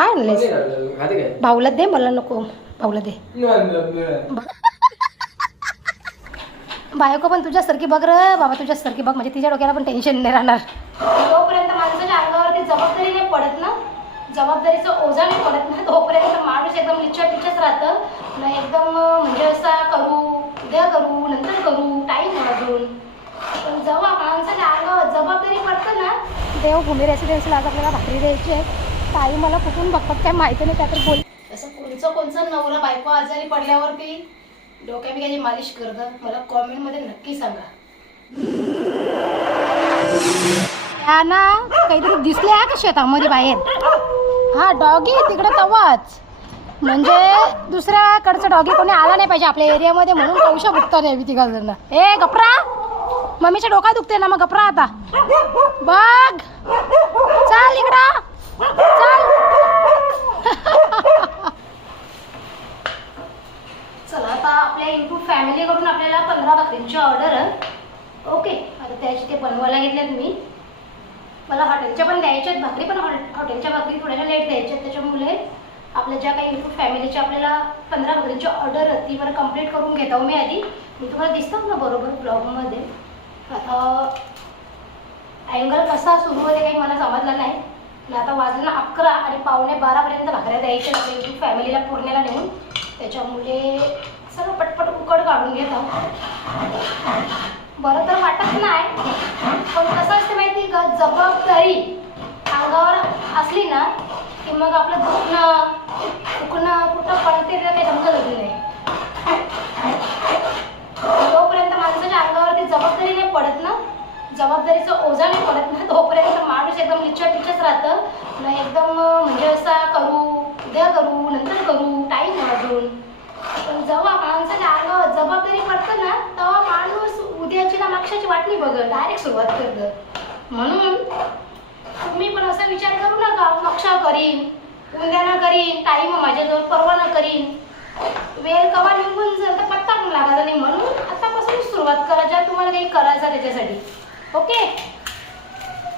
काय आणलेस? भाऊला दे, मला नको. भाऊला दे. बायको पण तुझ्यासारखी बघ रे बाबा, तुझ्यासारखी बघ, म्हणजे तिच्या डोक्याला पण टेन्शन नाही राहणार. जोपर्यंत माणसाच्या अंगावरती जबाबदारी नाही पडत ना, जबाबदारीचं ओझा नाही पडत ना, तोपर्यंत माणूस एकदम लिच्चट राहतं ना. एकदम म्हणजे असा करू, उद्या करू, नंतर करू, टाईम वाजून. पण जेव्हा माणसाच्या अंगावर जबाबदारी पडतं ना, देवभूमी रेसिडेन्सीला आज आपल्याला भाकरी द्यायची आहे. ताई मला कुठून बघतात काय माहिती नाही, त्यात बोल. असं कोणचं नवरा बायको आजारी पडल्यावरती डोक्या बिक्याची मालिश करतं, मला कॉमेंटमध्ये नक्की सांगा. त्या ना काहीतरी दिसल्या का शेतामध्ये बाहेर? हा डॉगी तिकडे तवाच, म्हणजे दुसऱ्याकडचा डॉगी कोणी आला नाही पाहिजे आपल्या एरियामध्ये, म्हणून कौशा बुकता नाही तिघा जण. ए गपरा, मम्मीच्या डोका दुखते ना, मग गपरा आता. बघ चाल इकडं, चल. चला आता आपल्या यूट्यूब फॅमिलीकडून आपल्याला 15 भाकरींची ऑर्डर. ओके, आता त्याची ते बनवायला घेतल्यात मी. मला हॉटेलच्या पण द्यायच्यात भाकरी, पण हॉटेलच्या भाकरी थोड्याशा लेट द्यायच्यात. त्याच्यामुळे आपल्या ज्या काही यूट्यूब फॅमिलीच्या आपल्याला 15 भाकरींची ऑर्डर ती मला कंप्लीट करून घेतो मी आधी. मी तुम्हाला दिसतात ना बरोबर ब्लॉगमध्ये. आता अँगल कसा सुरू होते काही मला समजलं नाही. आता वाजलं ना 11 आणि 11:45 भाकऱ्या द्यायच्या आपल्या यूट्यूब फॅमिलीला पूर्णेला नेऊन. त्याच्यामुळे सगळं पटपट उकड काढून घेत आहोत. बरं तर वाटत नाही, पण कसं असते माहिती का, जबाबदारी अंगावर असली ना की मग आपलं दुखणं कुठं पडते त्याला काही समजतच नाही. जोपर्यंत माणसाच्या अंगावरती जबाबदारी नाही पडत ना, जबाबदारीचं ओझा नाही पडत ना, तोपर्यंत माणूस एकदम लिच्चट राहतं ना. एकदम म्हणजे असा करू, उद्या करू, नंतर करू, टाईम वाजून. पण जेव्हा माणसाच्या अंगावर जबाबदारी पडतं ना, तेव्हा माणूस उद्याची ना मागच्याची वाटणी बघत डायरेक्ट सुरुवात करतं. म्हणून तुम्ही पण असा विचार करू नका, मागच्या करीन, उद्याना करीन, टाईम माझ्याजवळ परवाना करीन, वेळ कवा निघून जर तर पत्ता पण लागायचा नाही. म्हणून आतापासून सुरुवात करा ज्या तुम्हाला काही करायचं त्याच्यासाठी. ओके,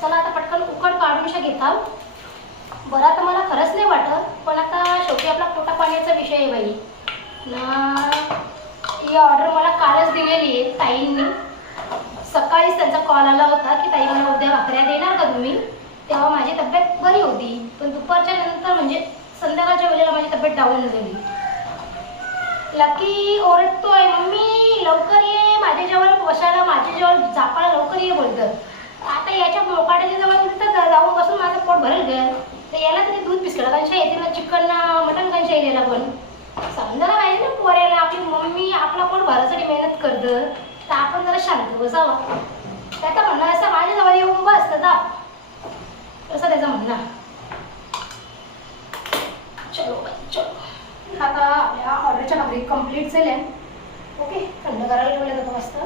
चला आता पटकन उकड काढून घेता. बरं आता मला खरंच नाही वाटत, पण आता शेवटी आपला पोटा पाण्याचा विषय आहे बाई ना. ही ऑर्डर मला कालच दिलेली आहे ताईंनी. सकाळीच त्यांचा कॉल आला होता की ताई मला उद्या भाकऱ्या देणार का तुम्ही. तेव्हा माझी तब्येत बरी होती, पण दुपारच्या नंतर म्हणजे संध्याकाळच्या वेळेला माझी तब्येत डाऊन झाली. लकी ओरडतोय, मम्मी लवकर ये, माझ्याजवळ बसायला, माझ्याजवळ झापायला लवकर ये बोलतं. आता याच्या मोकाट्याच्या जवळ तिथं जाऊन बसून माझं पोट भरेल ग. तर याला तरी दूध बिस्किट कांशा येते ना, चिकन ना मटन कांशा येलेला, पण समजायला पाहिजे ना पोऱ्याला आपली मम्मी आपला पोट भरायसाठी मेहनत करतं, तर आपण जरा शांत बसावा. त्याचं म्हणणं असं माझ्याजवळ येऊन बस तर असं त्याचं म्हणणं. चलो चलो, आता आपल्या ऑर्डरच्या भाकरी कंप्लीट झाल्या. ओके, थंड करायला ठेवल्या जातं मस्त.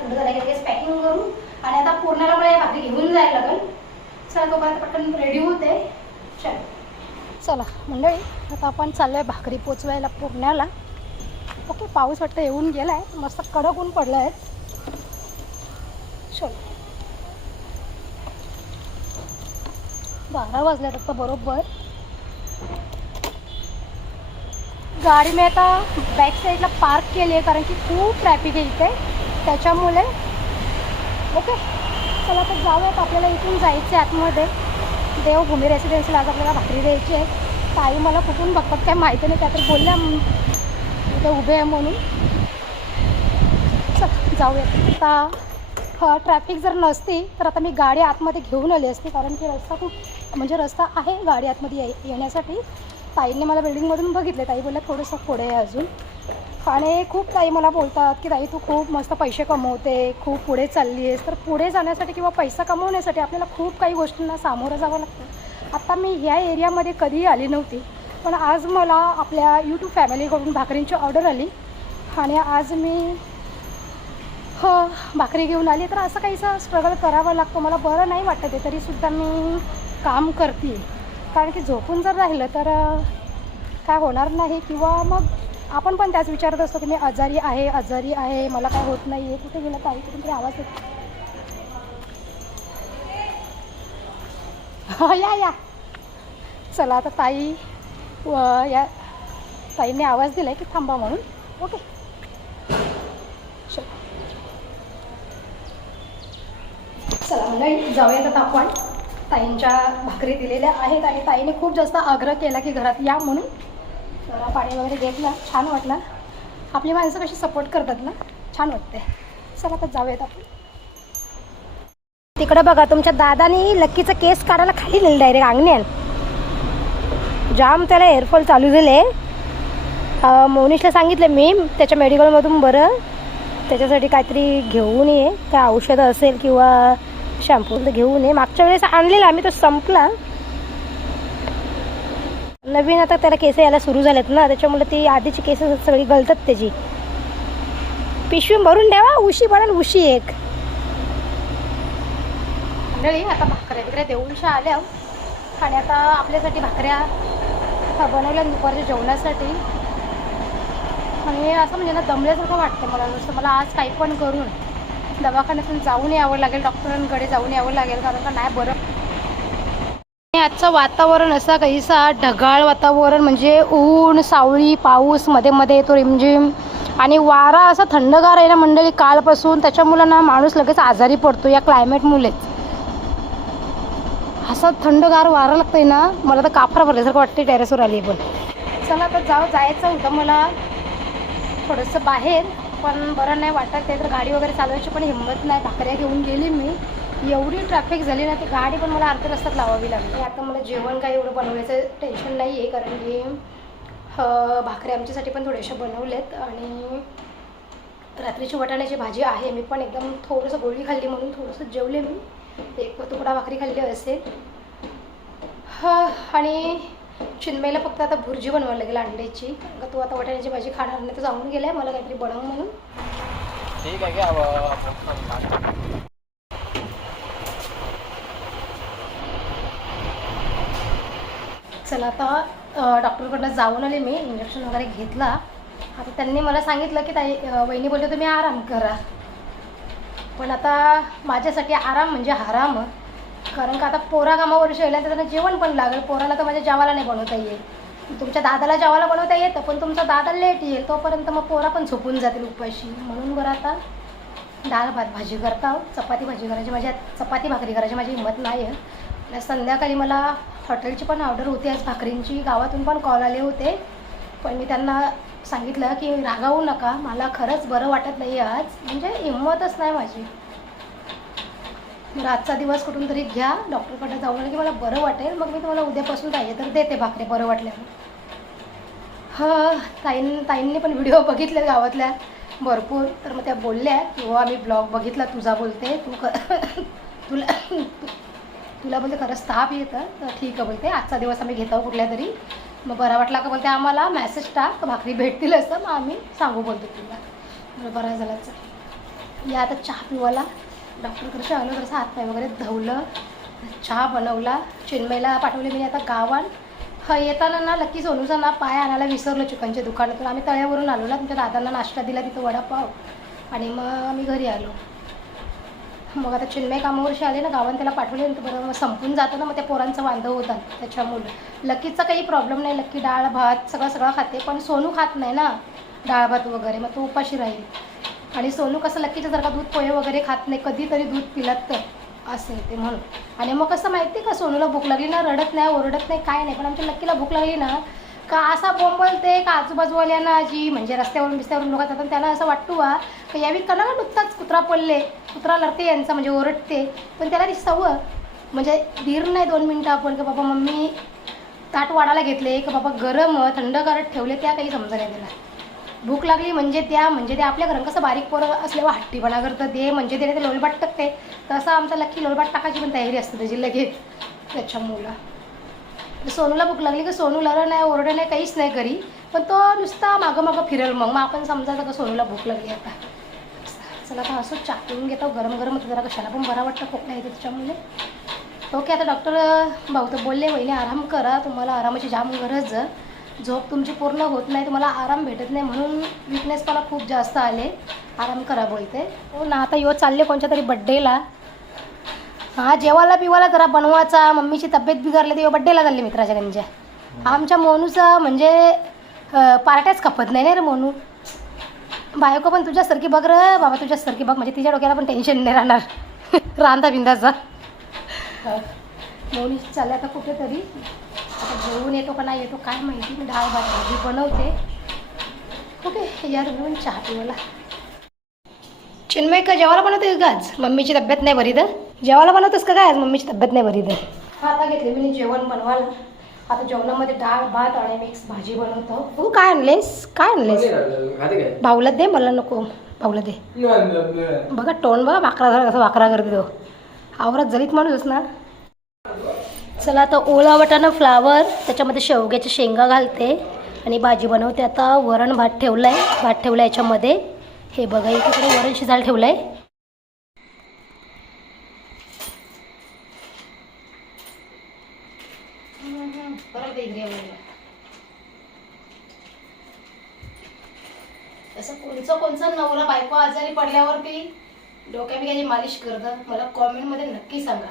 थंड झाल्या की लगेच पॅकिंग करू आणि आता पूर्णाला मला या भाकरी घेऊन जायला लागेल. चला तोपर्यंत पटकन रेडी होते. चला मंडळी, आता आपण चाललोय भाकरी पोचवायला पूर्ण्याला. ओके, पाऊस वाटतं येऊन गेला आहे, मस्त कडक ऊन पडलं आहे. चलो 12 वाजल्यात आता बरोबर. गाडी मी आता बॅक साईडला पार्क केली आहे कारण की खूप ट्रॅफिक आहे इथे, त्याच्यामुळे. ओके, चला आता जाऊयात. आपल्याला इथून जायचं आहे आतमध्ये. देवभूमी रेसिडेन्सीला आज आपल्याला भाकरी द्यायची आहे. ताई मला कुठून बघतात काय माहिती नाही, त्यात बोलल्या इथे उभे आहे म्हणून. चल जाऊयात आता. ट्रॅफिक जर नसती तर आता मी गाडी आतमध्ये घेऊन आली असती, कारण की रस्ता खूप म्हणजे रस्ता आहे गाडी आतमध्ये येण्यासाठी. ताईंनी मला बिल्डिंगमधून बघितले, ताई बोलल्या थोडंसं पुढे आहे अजून. आणि खूप ताई मला बोलतात की ताई तू खूप मस्त पैसे कमवते, खूप पुढे चालली आहेस. तर पुढे जाण्यासाठी किंवा पैसा कमवण्यासाठी आपल्याला खूप काही गोष्टींना सामोरं जावं लागतं. आता मी ह्या एरियामध्ये कधीही आली नव्हती, पण आज मला आपल्या यूट्यूब फॅमिलीकडून भाकरींची ऑर्डर आली आणि आज मी भाकरी घेऊन आली. तर असं काहीसं स्ट्रगल करावं लागतं. मला बरं नाही वाटतं ते, तरीसुद्धा मी काम करते. कारण की झोपून जर राहिलं तर काय होणार नाही, किंवा मग आपण पण त्याच विचारत असतो की मी आजारी आहे, मला काय होत नाही आहे. कुठे गेलं ताई, कुठून तरी आवाज येतो. या चला आता ताई या ताईने आवाज दिला की थांबा म्हणून. ओके चला मंडळी जाऊयात आता आपण. ताईंच्या भाकरी दिलेल्या आहेत आणि ताईने खूप जास्त आग्रह केला की घरात या म्हणून. जरा पाणी वगैरे घेतलं, छान वाटलं. आपली माणसं कशी सपोर्ट करतात ना, छान वाटते. चला आता जाऊयात आपण. तिकडं बघा तुमच्या दादानी लक्कीचं केस काढायला खाली नेलं डायरेक्ट अंगण्यात. जाम त्याला हेअरफॉल चालू झाले. मोनिशला सांगितलं मी त्याच्या मेडिकलमधून बरं त्याच्यासाठी काहीतरी घेऊन ये, काय औषधं असेल किंवा शॅम्पू तर घेऊन ये. मागच्या वेळेस आणलेला आम्ही, तो संपला. नवीन आता त्याला केस यायला सुरू झालेत ना, त्याच्यामुळे ती आधीची केस सगळी गळतात त्याची. पिशवी भरून ठेवा, उशी पडेल उशी एक. मंडळी आता भाकऱ्या वगैरे देऊनशा आल्या आणि आता आपल्यासाठी भाकऱ्या बनवल्या दुपारच्या जेवणासाठी. आणि असं म्हणजे ना दमल्यासारखं वाटतं मला. नुसतं मला आज काही पण करून दवाखान्यातून जाऊन यावं लागेल, डॉक्टरांकडे जाऊन यावं लागेल, कारण का नाही बरं. आजचं वातावरण असं काहीसा ढगाळ वातावरण, म्हणजे ऊन सावळी पाऊस मध्ये मध्ये येतो रिमझिम. आणि वारा असा थंडगार आहे ना मंडळी कालपासून, त्याच्यामुळं ना माणूस लगेच आजारी पडतो या क्लायमेटमुळेच. असं थंडगार वारा लागतंय ना, मला तर काफरा भरल्यासारखं वाटते. टेरेसवर आली पण. चला आता जायचं होतं मला थोडंसं बाहेर, पण बरं नाही वाटत ते. तर गाडी वगैरे चालवायची पण हिंमत नाही. भाकऱ्या घेऊन गेली मी, एवढी ट्रॅफिक झाली ना, ती गाडी पण मला अर्ध्या रस्त्यात लावावी लागली. आता मला जेवण काही एवढं बनवायचं टेन्शन नाही आहे, कारण की भाकऱ्या आमच्यासाठी पण थोड्याशा बनवल्यात. आणि रात्रीची वाटाण्याची भाजी आहे. मी पण एकदम थोडंसं गोळी खाल्ली म्हणून थोडंसं जेवले मी. एक तुकडा भाकरी खाल्ली असेल. आणि चिन्मयला फक्त आता भुर्जी बनवायला लागेल अंड्याची, कारण का तो आता वाटाण्याची भाजी खाणार नाही. तो सांगून गेलाय मला काहीतरी बनव म्हणून. ठीक आहे चला आता डॉक्टरकडनं जाऊन आले मी, इंजेक्शन वगैरे घेतला. आता त्यांनी मला सांगितलं की ताई वहिनी बोलते तुम्ही आराम करा. पण आता माझ्यासाठी आराम म्हणजे हराम, कारण का आता पोरा कामावर शिवल्या तर त्यांना जेवण पण लागेल. पोराला तर माझ्या जेवायला नाही बनवता येईल. तुमच्या दादाला जेवायला बनवता येतं, पण तुमचा दादा लेट येईल, तोपर्यंत मग पोरा पण झोपून जातील उपाशी. म्हणून बरं आता डाळ भात भाजी करता. चपाती भाजी करायची माझी, चपाती भाकरी करायची माझी हिंमत नाही आहे. संध्याकाळी मला हॉटेलची पण ऑर्डर होती आज भाकरींची. गावातून पण कॉल आले होते, पण मी त्यांना सांगितलं की रागावू नका, मला खरंच बरं वाटत नाही आज, म्हणजे हिंमतच नाही माझी. आजचा दिवस कुठून तरी घ्या, डॉक्टरकडे जाऊन की मला बरं वाटेल, मग मी तुम्हाला उद्यापासून पाहिजे तर देते भाकरी बरं वाटल्यावर. ताईंनी पण व्हिडिओ बघितले गावातल्या भरपूर, तर मग त्या बोलल्या की हो आम्ही ब्लॉग बघितला तुझा, बोलते तुला बोलते खरंच ताप येतं, तर ठीक आहे बोलते आजचा दिवस आम्ही घेतो कुठल्या तरी. मग बरा वाटला का बोलते आम्हाला मेसेज टाक, भाकरी भेटतील असं, मग आम्ही सांगू बोलतो तुला. बरं झालं. या आता चहा पिवायला डॉक्टरकडे आलो, जसं हातपाय वगैरे धवलं, चहा बनवला. चिन्मयला पाठवले मी आता गावात. येताना ना लक्की सोनूचा ना पाय आणायला विसरलो चिकनच्या दुकानातून. आम्ही तळ्यावरून आलो ना, तुमच्या दादांना नाश्ता दिला तिथं वडापाव, आणि मग आम्ही घरी आलो. मग आता चिन्मय कामावरशी आले ना गावात, त्याला पाठवले तर बरं मग संपून जातं ना, मग त्या पोरांचं वांदं होतात त्याच्यामुळं. लक्कीचा काही प्रॉब्लेम नाही, लक्की डाळ भात सगळं खाते, पण सोनू खात नाही ना डाळ भात वगैरे, मग तो उपाशी राहील. आणि सोनू कसं लक्कीचं जर का दूध पोहे वगैरे खात नाही, कधीतरी दूध पिलात तर असे ते म्हणून. आणि मग कसं माहिती का, सोनूला भूक लागली ना रडत नाही ओरडत नाही काय नाही, पण आमच्या लक्कीला भूक लागली ना का असा बोंबलते का आजूबाजूवाल्यांना जी म्हणजे रस्त्यावरून लोक जातात त्यांना असं वाटतो का यावी कला ना नुकताच कुत्रा पडले, कुत्रा लढते यांचा म्हणजे ओरडते. पण त्याला ती सवय म्हणजे धीर नाही 2 मिनटं आपण की बाबा मम्मी ताट वाढायला घेतले का बाबा गरम थंड करत ठेवले, त्या काही समजा नाही त्याला. भूक लागली म्हणजे त्या आपल्या घरात कसं बारीक पोरं असल्यावर हट्टीपणा करतं, ते म्हणजे ते लोलबाट टाकते, तसं आमचा लक्की लोलबाट टाकायची पण तयारी असते त्याची लगेच. त्याच्यामुळं सोनूला भूक लागली की सोनू लढ नाही ओरडे नाही काहीच नाही घरी, पण तो नुसता मागं फिरेल. मग आपण समजायचं का सोनूला भूक लागली आता. चला आता असं चाकून घेतो, गरम होतं जरा, कशाला पण बरा वाटतं खोकला येते त्याच्यामुळे. ओके आता डॉक्टर भाऊ तर बोलले वहिनी आराम करा, तुम्हाला आरामाची जाम गरज, झोप तुमची पूर्ण होत नाही, तुम्हाला आराम भेटत नाही, म्हणून विकनेस मला खूप जास्त आले, आराम करा बोलते. हो ना आता चालले कोणत्या तरी बड्डेला, हा जेवायला पिवायला जरा बनवायचा. मम्मीची तब्येत बिघडली तेव्हा बड्डेला चालली मित्राच्या त्यांच्या. आमच्या मोनूचा म्हणजे पार्ट्याच खपत नाही रे मोनू. बायको पण तुझ्यासारखी बघ रे बाबा, तुझ्यासारखी बघ म्हणजे तिच्या डोक्याला पण टेन्शन नाही राहणार रांदा बिंदाचा. मोनी चालला आता कुठेतरी, आता घेऊन येतो का नाही येतो काय माहिती. मी डाळ भात भाजी बनवते. ओके यार घेऊन चहा पिवायला. चिन्मय का जेवायला बनवते का आज? मम्मीची तब्येत नाही बरी तर जेवायला बनवतेस का काय आज? मम्मीची तब्येत नाही बरी तर आता घेतले मी जेवण बनवायला. आता जेवणामध्ये डाळ भात आणि मिक्स भाजी बनवतो. तू काय आणलेस? काय आणलेस? भाऊला दे, मला नको. भाऊला दे. बघा तोंड बघा वाकरा झाला, कसं वाकरा करते तो. आवरात जरीत माणूस ना. चला आता ओला वाटाणा फ्लावर, त्याच्यामध्ये शेवग्याच्या शेंगा घालते आणि भाजी बनवते. आता वरण भात ठेवलाय, भात ठेवला याच्यामध्ये. हे बघा इकडे वरण शिजायला ठेवलंय. असं कोणचा नवरा बायको आजारी पडल्यावरती डोक्या बिक्याची मालिश करतं मला कॉमेंटमध्ये नक्की सांगा.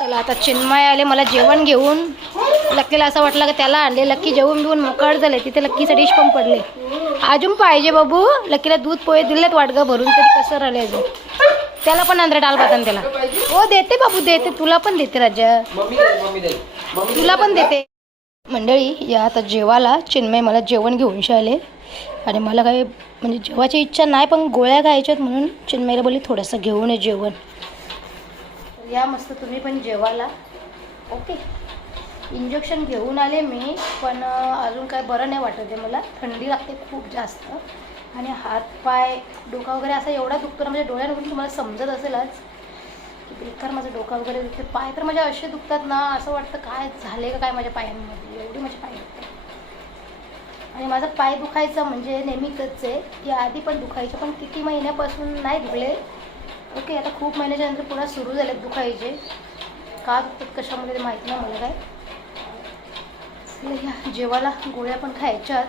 चला आता चिन्मय आले मला जेवण घेऊन. लक्कीला असं वाटलं की त्याला आणले. लक्की जेवून बिवून मोकळ झाले. तिथे लक्कीचं डिश पण पडले. अजून पाहिजे बाबू. लक्कीला दूध पोहे दिलेत वाटगं भरून, तरी कसं राहिले अजून. त्याला पण आणलं डाल भात त्याला. हो देते बाबू देते, तुला पण देते राजा, तुला पण देते. मंडळी या आता जेवायला. चिन्मय मला जेवण घेऊन आले आणि मला काही म्हणजे जेवायची इच्छा नाही पण गोळ्या खायच्यात म्हणून चिन्मयला बोलली थोडंसं घेऊन ये जेवण. या मस्त तुम्ही पण जेवायला. ओके इंजेक्शन घेऊन आले मी पण अजून काय बरं नाही वाटत आहे मला. थंडी लागते खूप जास्त आणि हातपाय डोका वगैरे असा एवढा दुखतो ना. म्हणजे डोळ्यांवरून तुम्हाला समजत असेल आज की बेकार माझा डोका वगैरे दुखते. पाय तर माझे असे दुखतात ना, असं वाटतं काय झाले का काय माझ्या पायांमध्ये. एवढी माझे पाय दुखतात आणि माझा पाय दुखायचं म्हणजे नेहमीच आहे. याआधी पण दुखायचं पण किती महिन्यापासून नाही दुखले. ओके आता खूप महिन्याच्या नंतर पुन्हा सुरू झालेत दुखायचे. का दुखतात कशामध्ये ते माहीत नाही मला काय. या जेवायला गोळ्या पण खायच्यात.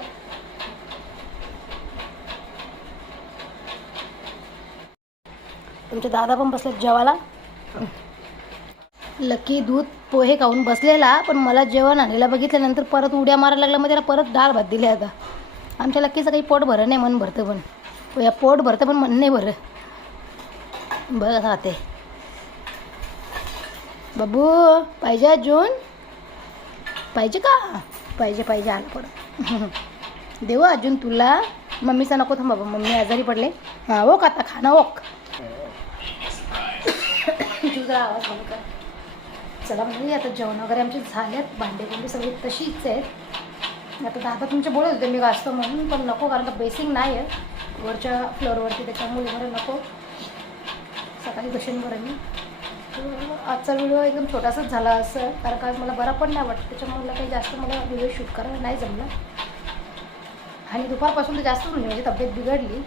तुमचे दादा पण बसलेत जेवायला. लकी दूध पोहे खाऊन बसलेला पण मला जेवण आलेला बघितल्यानंतर परत उड्या मारायला लागला. मग त्याला परत डाळ भात दिले. आता आमच्या लकीचं काही पोट भरं नाही मन भरतं पण या पोट भरतं पण मन नाही भरं. बघ राहते बाबू पाहिजे अजून पाहिजे का? पाहिजे पाहिजे आलं पड देऊ अजून तुला. मम्मीचा नको थांब बाबा, मम्मी आजारी पडले. हां ओक आता खाणं ओक. तुझा आवाज बंद कर. चला म्हणजे आता जेवण वगैरे आमचे झालेत. भांडे बिंडे सगळे तशीच आहेत. आता दादा तुमचे बोलत होते मी घासतो म्हणून पण नको कारण का बेसिंग नाही आहे वरच्या फ्लोअरवरती, त्याच्यामुळे बरं नको. सकाळी बसेन बरं मी. आजचा व्हिडिओ एकदम छोटासाच झाला असं कारण का मला बरा पण नाही वाटतं. त्याच्यामुळे काही जास्त मला व्हिडिओ शूट करायला नाही जमलं आणि दुपारपासून तर जास्त म्हणजे माझी तब्येत बिघडली.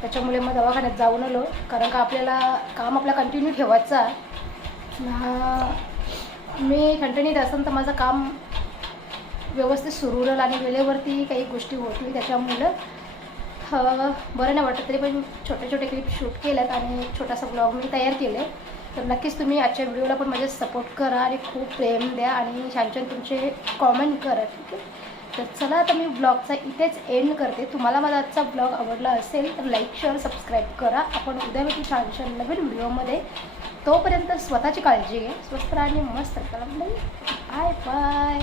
त्याच्यामुळे मग दवाखान्यात जाऊन आलो कारण का आपल्याला काम आपला कंटिन्यू ठेवायचा. मी कंटिन्यूत असेल तर माझं काम व्यवस्थित सुरू राहील आणि वेळेवरती काही गोष्टी होत नाही. त्याच्यामुळं बरं नाही वाटत. तरी पण छोटे छोटे क्लिप शूट केल्यात आणि छोटासा ब्लॉग मी तयार केले. तर नक्कीच तुम्ही आजच्या व्हिडिओला पण माझे सपोर्ट करा आणि खूप प्रेम द्या आणि छान छान तुमचे कॉमेंट करा. ठीक आहे तर चला आता मी ब्लॉगचा इथेच एंड करते. तुम्हाला माझा आजचा ब्लॉग आवडला असेल तर लाईक शेअर सबस्क्राईब करा. आपण उद्या भेटू छान छान नवीन व्हिडिओमध्ये. तोपर्यंत स्वतःची काळजी घ्या, स्वस्त आणि मस्त. चला बाय बाय.